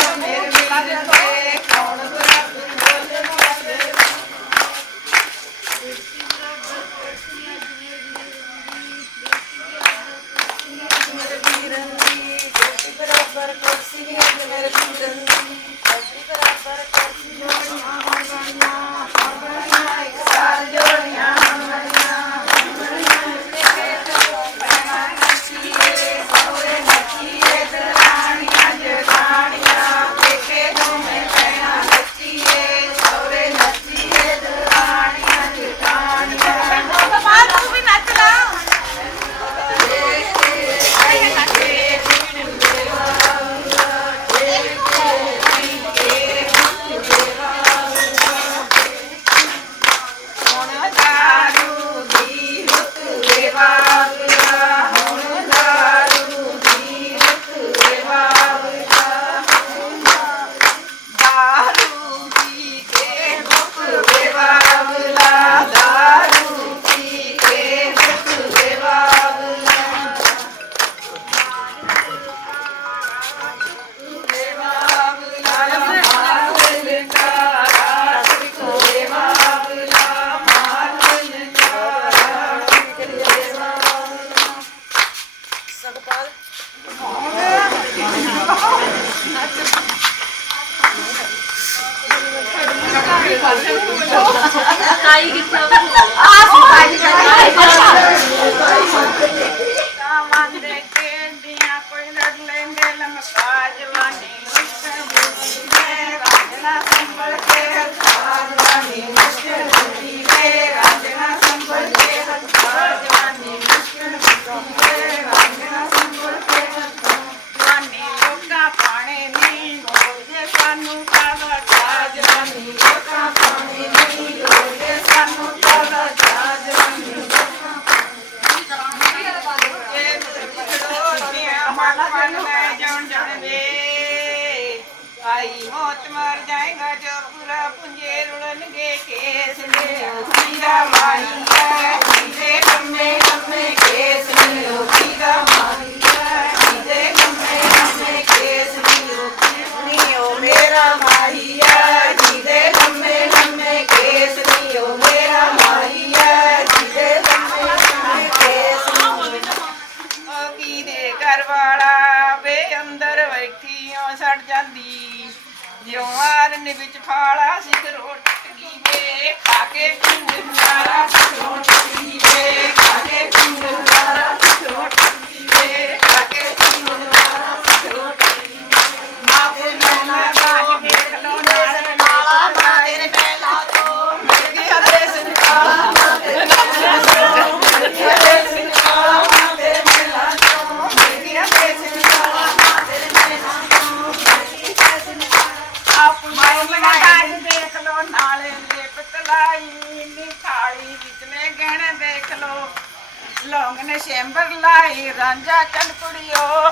Amen. Nakayigit na ako. Ah, so, ਮਾਲਾ ਕਰਿਓ ਮੈਂ ਜਾਣ ਜਾਣਵੇ ਆਈ ਮੌਤ ਮਰ ਜਾਏਗਾ ਜੋ ਪੂਰਾ ਪੁੰਜੇ ਰੁਲਣਗੇ ਕੇਸ ਨੇ। ਕੀਦਾ ਮਾਈ ਹੈ, ਕੀਦੇ ਕੰਮੇ ਕੰਮੇ ਕੇਸ ਨੇ। ਉਹ ਕੀਦਾ ਮਾਈ ਹੈ, ਕੀਦੇ ਕੰਮੇ ਕੰਮੇ ਕੇਸ ਨੇ ਉਹ ਮੇਰਾ ਮਾਈ ਵਾਲਾ ਵੇ ਅੰਦਰ ਬੈਠੀਓ ਛੱਡ ਜਾਂਦੀ। ਜਿਉਂ ਆਰਨ ਵਿੱਚ ਫਾਲਾ ਸਿੱਖ ਰੋਟ ਗਈ ਵੇ। ਖਾ ਕੇ ਪਿੰਡ ਰੋਟ ਗਈ ਵੇ। ਖਾ ਕੇ ਪਿੰਡ ਰੋਟ ਗਈ ਵੇ। ਖਾ ਕੇ ਪਿੰਡ ਰੋਟ ਗਈ ਵੇ। ਮਾਤੇ ਮੈਂ ਨਾਲੇ ਲਿਪਤ ਲਾਈ ਨੀ ਥਾਲੀ ਵਿੱਚ ਮੈਂ ਗਹਿਣੇ ਦੇਖ ਲੋ ਲੌਂਗ ਨੇ ਸ਼ੈਂਬਰ ਲਾਈ, ਰਾਂਝਾ ਚੰਦ ਕੁੜੀਓ